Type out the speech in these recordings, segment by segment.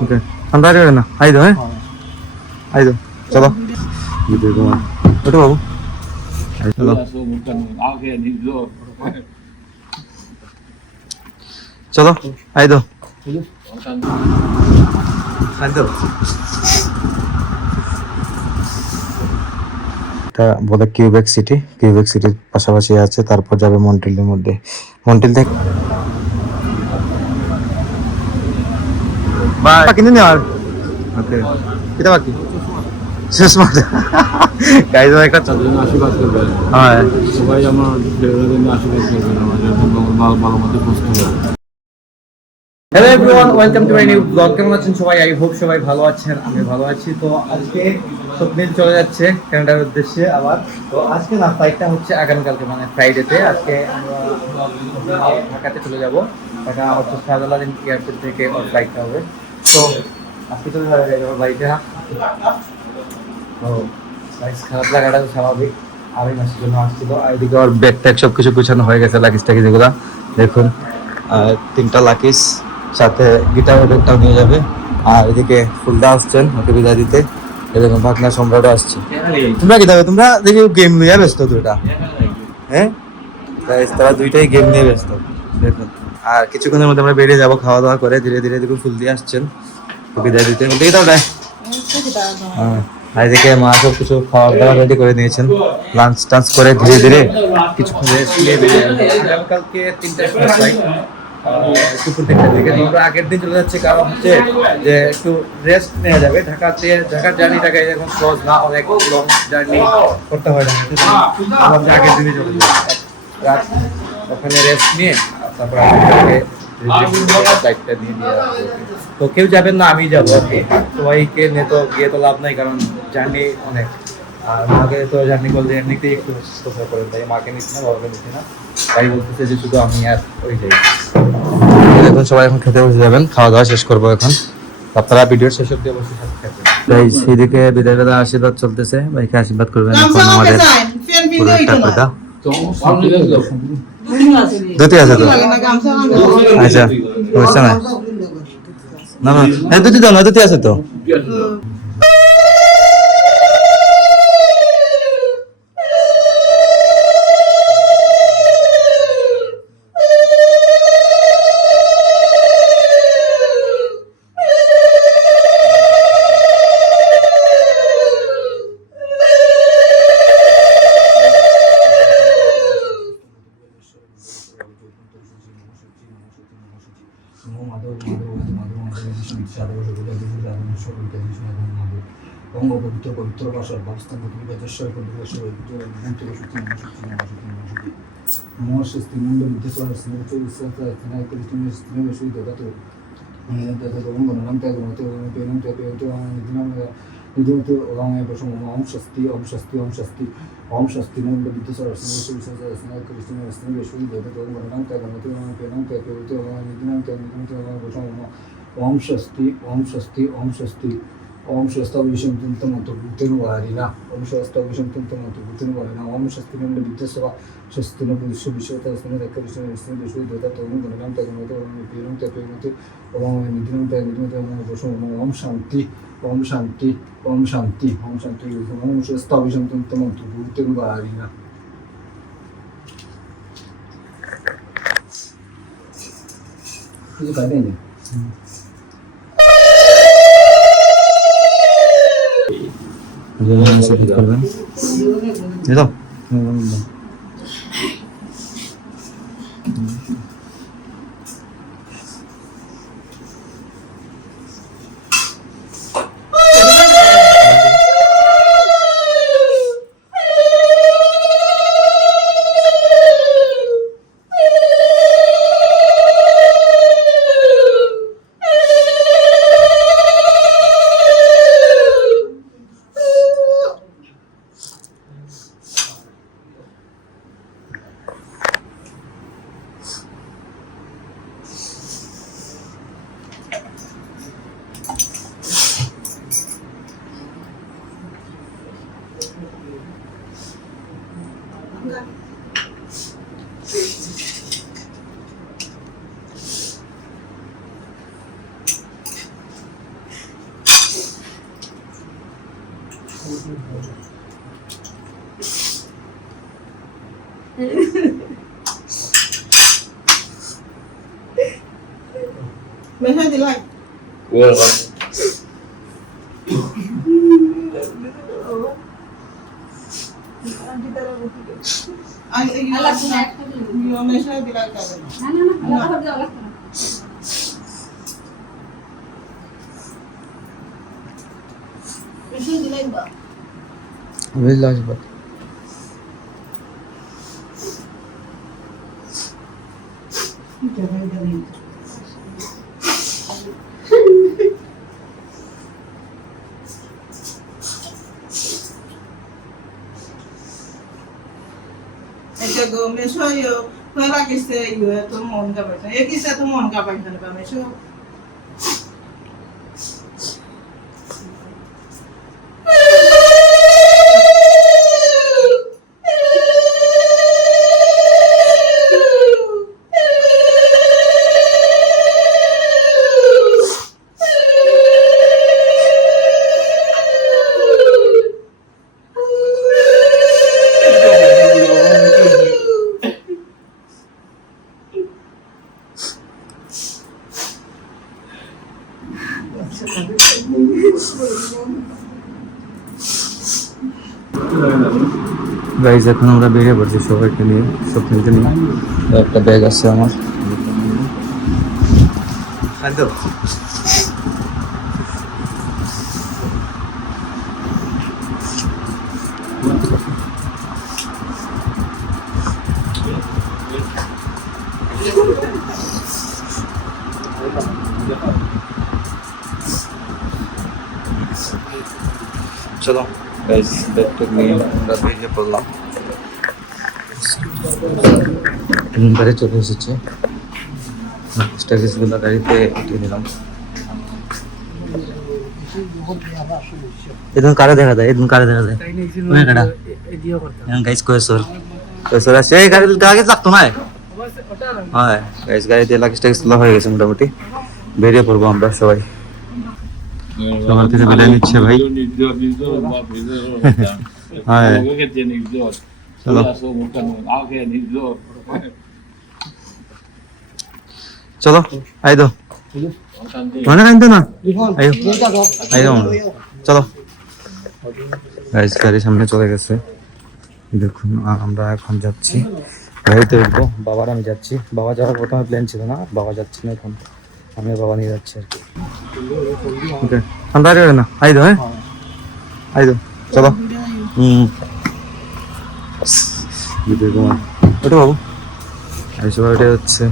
Okay ಅಂದಾರೆ ಹೇಳೋಣ 5 5 ಚಲೋ ಒಟ್ಟು ಬಾಬು ಚಲೋ চলো 5 5 এটা বলে কিউবেক সিটির পাশাপাশি আছে, তারপর যাবে মন্ট্রিলের মধ্যে। মন্ট্রিল থেকে বাকি নেই আর ওকে এটা বাকি শেষ মাস গাইজ একটা আশীর্বাদ করবেন। হ্যাঁ সবাই আমার আশীর্বাদ করবেন, আমার ভালো মতো প্রস্তুত হবে। Hello everyone, welcome to my new blog. কেমন আছেন সবাই? আই হোপ সবাই ভালো আছেন, আমি ভালো আছি। তো আজকে স্বপ্নিল চলে যাচ্ছে কানাডার উদ্দেশ্যে আবার। তো আজকে না ফ্লাইটটা হচ্ছে আগামীকালকে, মানে ফ্রাইডেতে। আজকে আমরা ঢাকাতে চলে যাব। ঢাকা অর্থ শাহজালাল এয়ারপোর্ট থেকে ওর ফ্লাইটটা হবে। তো আজকে চলে যাবে বাড়িতে। তো খারাপ লাগাটা স্বাভাবিক, আড়াই মাসের জন্য আসছিল। আর এদিকে ওর ব্যাগ ট্যাগ সব কিছু গুছানো হয়ে গেছে, লাকিস ট্যাকিস এগুলো দেখুন। 3টা লাকিস, সাথে গিটারের ব্যাগটাও নিয়ে যাবে। আর এদিকে ফুলদা আসছেন ওকে বিদায় দিতে। এরকম ভাগনা সম্রাটও আসছে। তোমরা কি যাবে? তোমরা দেখি গেম নিয়ে ব্যস্ত দুইটা, হ্যাঁ তারা দুইটাই গেম নিয়ে ব্যস্ত দেখুন। আর কিছুক্ষণের মধ্যে আমরা বেরিয়ে যাবো খাওয়া দাওয়া করে। ধীরে ধীরে দেখুন ফুল দিয়ে আসছেন বিদায় দিতে। দেখি তাও দেয়। আর এদিকে মা সব কিছু খাওয়া দাওয়া রেডি করে নিয়েছেন। লাঞ্চ টাঞ্চ করে ধীরে ধীরে কিছুক্ষণ রেস্ট নিয়ে বেরিয়ে যাবো। আগামীকালকে 3টার সময় ফ্লাইট, দুপুর 3টার দিকে। আমরা আগের দিন চলে যাচ্ছে, কারণ হচ্ছে যে একটু রেস্ট নেওয়া যাবে। ঢাকার জার্নিটাকে এখন সহজ না, অনেক লং জার্নি করতে হয় ঢাকাতে। আমরা আগের দিনই চলে যাবো, রাত ওখানে রেস্ট নিয়ে তারপর ফ্লাইটটা নিয়ে দিয়ে আসবো। তো কেউ যাবেন না, আমি যাবো আর কি। সবাইকে নিয়ে তো গিয়ে তো লাভ নাই, কারণ জার্নি অনেক। আর মাকে তো জার্নি করলে এমনিতেই একটু প্রেফার করেন, তাই মাকে নিচ্ছি না, বাবাকে নিচ্ছি না। তাই বলতেছে যে শুধু আমি আর ওই যাই। এখন সবাই এখন খেতে বসে যাবেন, খাওয়া দাওয়া শেষ করবো এখন। আপনারা ভিডিওর শেষ অব্দি অবশ্যই সাথে থাকবেন। তাই সেদিকে বিদায় বেলা আশীর্বাদ চলতেছে, ভাইকে আশীর্বাদ করবেন এখন আমাদের পুরো টাকাটা। দুটি আছে তো, আচ্ছা সমস্যা নাই। না না দুটি দাও না, দুটি আছে তো। পবিত্র পবিত্র ভাষার বাস্তব নিধুমতি ওলাঙ্গায় বসম ওম স্বস্তি ওম স্বস্তি ওম স্বস্তি ওম স্বস্তি নন্দ বিদ্যুৎ ওম স্বস্তি ওম স্বস্তি ওম স্বস্তি ওম স্বস্তাভিষম তুন্তমন্তর্ভূতির্বারিণা ওম স্বস্তাভিষম তুন্তমন্তর্ভূতির্বারিণা ওম স্বস্তি নন্দ বিদ্যুৎসভা স্বস্তি ন বিশ্ব বিশ্বতস্মিন একরিষ্ণ বিষ্ণু বিষ্ণু দেবতা তরুণ গণনাম তগমতে ওম পীরম তপেমতে ওম নিধিনম তে নিধিমতে ওম বসম ওম শান্তি ওম শান্তি ওম শান্তি ওম শান্তি ওম স্বস্তাভিষম তুন্তমন্তর্ভূতির্বারিণা। কিছু কাটেন না করবেন মেশা দিলাই মেশা দিলাই Mesho yo, fuera que esté yo, todo el mundo que pasa. Yo quise todo el mundo que pasa, para Mesho. Guys এখন আমরা বেরিয়ে পড়ছি সবাইকে নিয়ে, স্বপ্নকে নিয়ে। একটা ব্যাগ আছে আমার। চলো গাইজ, ব্যাগটা নিয়ে আমরা বেরিয়ে পড়লাম। গাড়ি চলে এসেছে, স্ট্যাগেসগুলো গাড়িতে উঠিয়ে নিলাম। এদিন কারে দেখা যায়, এদিন কারে দেখা যায় গাইজ। কৈশোর আছে এই গাড়ি আগে থাকতো না। হ্যাঁ গাইজ, গাড়িতে স্ট্যাগেসগুলো হয়ে গেছে মোটামুটি। বেরিয়ে পড়বো আমরা সবাই। সবার থেকে বিদায় নিচ্ছে ভাই। হ্যাঁ চলো চলো আই দো মানে কাইন্দো না আইও আইও চলো। গাইস গাড়ির সামনে চলে গেছে, দেখুন। আমরা এখন যাচ্ছি, গাড়িতে উঠবো। বাবার আমি যাচ্ছি, বাবা যাওয়ার প্রথমে প্ল্যান ছিল না, বাবা যাচ্ছি না এখন, আমি বাবা নিয়ে যাচ্ছি আর কি। ওকে আমরা না আই দো, হ্যাঁ আই দো চলো। ওটা বাবু সবাই ওটা হচ্ছে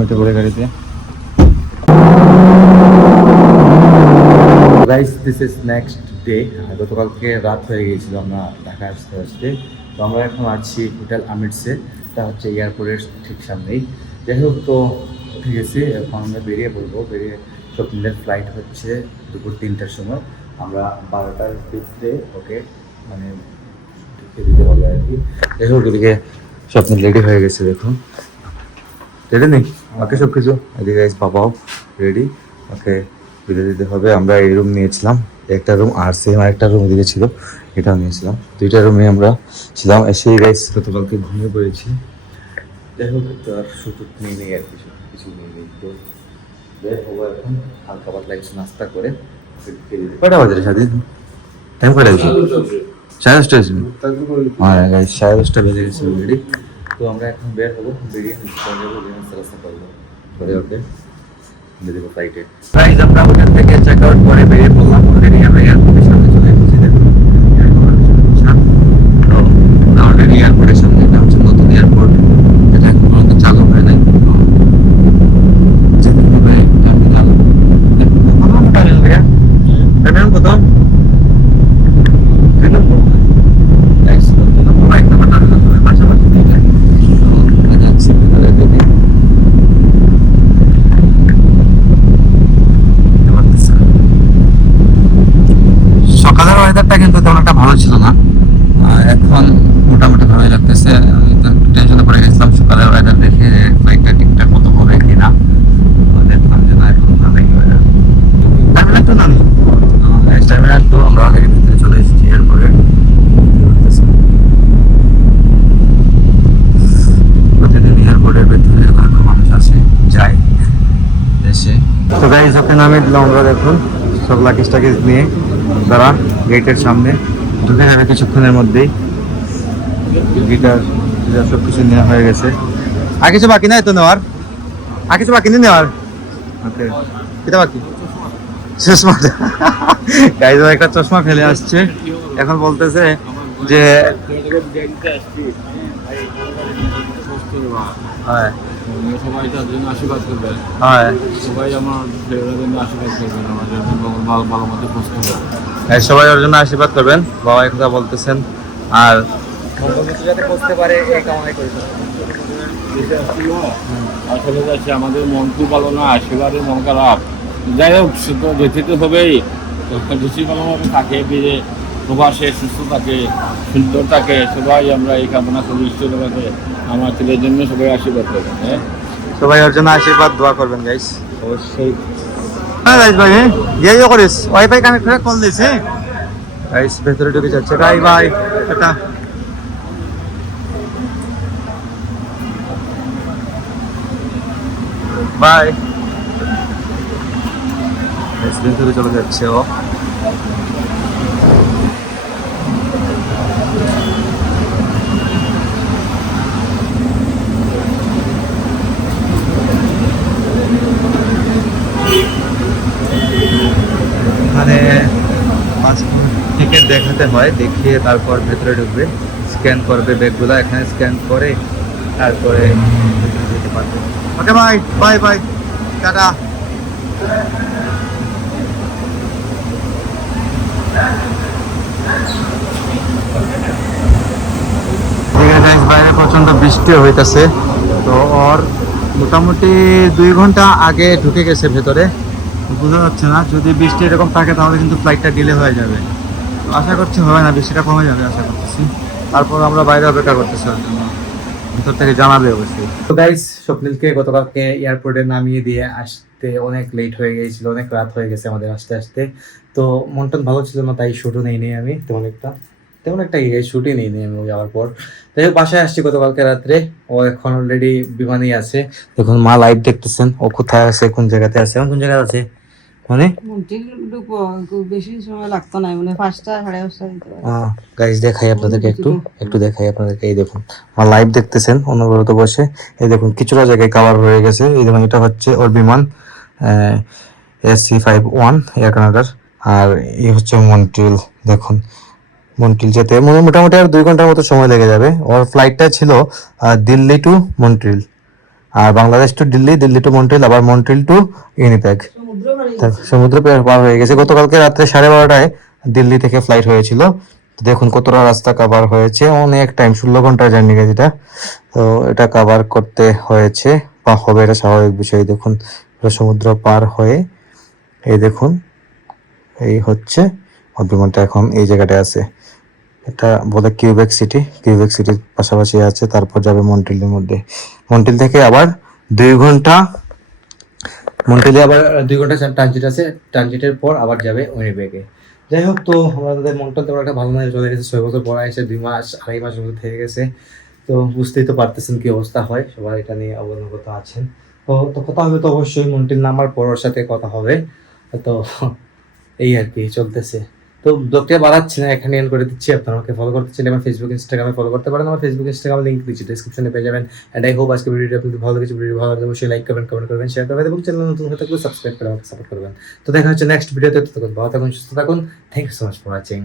ওইটা করে গাড়িতে। Guys this is next day. গতকালকে রাত হয়ে গিয়েছিল আমরা ঢাকা আসতে আসতে। তো আমরা এখন আছি হোটেল আমিরসে, এটা হচ্ছে এয়ারপোর্টের ঠিক সামনেই। যাই হোক, তো উঠে গেছি, এখন আমরা বেরিয়ে পড়বো। বেরিয়ে স্বপ্নের ফ্লাইট হচ্ছে দুপুর 3টার সময়। আমরা 12টার ভিতরে ওকে মানে ঢুকে দিতে হবে আর কি। যাই হোক, এদিকে স্বপ্ন রেডি হয়ে গেছে, দেখুন। রেডি নেই ওকে সব কিছু। এদিকে গাইস বাবাও রেডি, ওকে বিদায় দিতে হবে। আমরা এই রুম নিয়েছিলাম, একটা রুম, আর সেম আরেকটা রুম এদিকে ছিল, এটাও নিয়েছিলাম। দুইটা রুমে আমরা ছিলাম। এসে গাইস গতকালকে ঘুমিয়ে পড়েছি। যাই হোক, তো আর সুযোগ নেই আর কিছু নেই। তো বের হবো এখন, হালকা পাতলা কিছু নাস্তা করে। কয়টা বাজে স্বাধীন টাইম? কয়টা গেছে? 10:30। হ্যাঁ গাইস 10:30 বেজে গেছে অলরেডি। তো আমরা এখন বের হবো, বেরিয়ে রাস্তা করবো করে ওকে বেরিয়ে ফ্লাইটে। গাইস আমরা হোটেল থেকে চেক আউট করে বেরিয়ে পড়লাম। অলরেডি আমরা এয়ারপোর্টের সামনে চলে এসেছি। তো আমরা অলরেডি এয়ারপোর্টের সামনে, এটা হচ্ছে নতুন এয়ারপোর্ট, এটা এখন পর্যন্ত চালু হয় নাই। কত সকালের ওয়েদারটা কিন্তু তেমন একটা ভালো ছিল না, এখন মোটামুটি ভালোই লাগতেছে। আমি তো টেনশনে পড়ে গেছিলাম সকালের ওয়েদার দেখে, ফ্লাইটটা ঠিকঠাক মতো হবে কিনা। দেখলাম যে না, এখন ভালোই ওয়েদার। টাইম লাগতো না, টাইম লাগতো। আমরা গাড়ির ভিতরে চলে এসেছি এয়ারপোর্টে। তো গাইস ওকে নামিয়ে দিলাম আমরা, দেখুন সব লাকিজ টাকিজ নিয়ে তারা গেটের সামনে ঢুকে যাবে কিছুক্ষণের মধ্যেই। গিটার সব কিছু নেওয়া হয়ে গেছে, আর কিছু বাকি নাই তো নেওয়ার, আর কিছু বাকি নেই নেওয়ার। ওকে, এটা বাকি চশমা। গাইস একটা চশমা ফেলে আসছে, এখন বলতেছে যে হ্যাঁ সবাই তার জন্য আশীর্বাদ করবেন, হ্যাঁ সবাই আমার ফ্লেভারের জন্য আশীর্বাদ করবেন, আমার জন্য ভালো মতো পোস্ট করবেন। গাইস সবাই ওর জন্য আশীর্বাদ করবেন, বাবা এই কথা বলতেছেন। আর যাতে বুঝতে পারে এই কামনাই করি। দেশে আসছিল, আসলে যাচ্ছে আমাদের মন খুব ভালো না, সেবারের মন খারাপ। যাই হোক, সে তো যেতে তো হবেই, বেশি ভালোভাবে থাকে, বেড়ে প্রবাসে সুস্থ থাকে, সুন্দর থাকে, সবাই আমরা এই কামনা করি ঈশ্বরের কাছে আমার ছেলের জন্য সবাই আশীর্বাদ করবেন। হ্যাঁ, সবাই ওর জন্য আশীর্বাদ দোয়া করবেন গাইস। অবশ্যই। হ্যাঁ গাইস ভাই, ইয়ে করিস ওয়াইফাই কানেক্ট করে কল দিস। হ্যাঁ গাইস ভেতরে ঢুকে যাচ্ছে, বাই বাই, টাটা। বাই। ভেতরে চলে যাচ্ছে ও। মানে টিকিট দেখাতে হয়, দেখিয়ে তারপর ভেতরে ঢুকবে, স্ক্যান করবে ব্যাগগুলো, এখানে স্ক্যান করে তারপরে ভেতরে যেতে পারবে। Okay bye bye bye, tata. ঠিক আছে, বাইরে প্রচন্ড বৃষ্টি হইতাছে, তো ওর মোটামুটি 2 ঘন্টা আগে ঢুকে গেছে ভেতরে, বোঝা যাচ্ছে না। যদি বৃষ্টি এরকম থাকে তাহলে কিন্তু ফ্লাইটটা ডিলে হয়ে যাবে, তো আশা করছি হবে না, বৃষ্টিটা কমে যাবে আশা করতেছি। তারপর আমরা বাইরে অপেক্ষা করতেছি ওর জন্য, ভিতর থেকে জানাবে অবশ্যই। তো গাইস, স্বপ্নিলকে গতকালকে এয়ারপোর্টে নামিয়ে দিয়ে আসতে অনেক লেট হয়ে গিয়েছিল, অনেক রাত হয়ে গেছে আমাদের আসতে আসতে। তো মন টন ভালো ছিল না, তাই শুটও নেই আমি তেমন একটা শুটই নেই আমি যাওয়ার পর। যাই হোক, বাসায় আসছি গতকালকে রাত্রে, ও এখন অলরেডি বিমানেই আছে। দেখুন মা লাইভ দেখতেছেন, ও কোথায় আছে, কোন জায়গাতে আছে, এখন কোন জায়গায় আছে মানে বেশি সময় লাগতো না, মানে 5টা 5:30 দিতে পারে। গাইস দেখাই আপনাদেরকে, একটু দেখাই আপনাদেরকে। এই দেখুন আমার লাইভ দেখতেছেন অনবরত বসে। এই দেখুন কিছুটা জায়গায় কভার হয়ে গেছে। এই দেখুন এটা হচ্ছে ওর বিমান SC51 এয়ার কানাডার, আর এই হচ্ছে মন্ট্রিল। দেখুন মন্ট্রিল যেতে মোটামুটি আর 2 ঘন্টার মতো সময় লেগে যাবে। ওর ফ্লাইটটা ছিল দিল্লি টু মন্ট্রিল, আর Bangladesh to Delhi, Delhi to Montreal, আবার মন্ট্রিল টু উইনিপেগ। সমুদ্র পার হয়ে গেছে। গতকালকে রাত্রে 12:30টায় দিল্লি থেকে ফ্লাইট হয়েছিল। দেখুন কতটা রাস্তা কভার হয়েছে, অনেক টাইম, 16 ঘন্টার জার্নি যেটা, তো এটা কভার করতে হয়েছে বা হবে, এটা স্বাভাবিক বিষয়। দেখুন সমুদ্র পার হয়ে, এই দেখুন এই হচ্ছে বিমানটা এখন এই জায়গাটায় আছে। এটা বলে কিউবেক সিটির পাশাপাশি আছে। তারপর যাবে মন্ট্রিলের মধ্যে, মন্ট্রিল থেকে আবার 2 ঘন্টা, মন্ট্রিলে আবার 2 ঘন্টা ট্রানজিট আছে, ট্রানজিটের পর আবার যাবে উইনিপেগে। যাই হোক, তো আমাদের মনটা তেমন একটা ভালো নয়, চলে গেছে 6 বছর পর এসে 2 মাস 2.5 মাস মতো থেকে গেছে। তো বুঝতেই তো পারতেছেন কি অবস্থা হয়, সবাই এটা নিয়ে অবগত আছেন। তো কথা হবে তো অবশ্যই, মন্ট্রিল নামার পর ওর সাথে কথা হবে। তো এই আর কি চলতেছে। তো ব্লগটা বাড়াচ্ছি না, এখানে এন্ড করে দিচ্ছি। আপনারা আমাকে ফলো করতে চাইলে আমার ফেসবুক ইনস্টাগ্রামে ফলো করতে পারেন। আমার ফেসবুক ইনস্টাগ্রাম লিঙ্ক দিচ্ছি ডেসক্রিপশনে পেয়ে যাবেন। এন্ড আই হোপ আজকে ভিডিওটা আপনাদের ভালো লেগেছে। ভিডিও ভালো লাগলে অবশ্যই লাইক করবেন, কমেন্ট করবেন, শেয়ার করবেন এবং চ্যানেল নতুন হয়ে থাকলে সাবস্ক্রাইব করে আমাকে সাপোর্ট করবেন। তো দেখা হচ্ছে নেক্সট ভিডিওতে। ততক্ষণ ভালো থাকুন, সুস্থ থাকুন। Thank you so much for watching.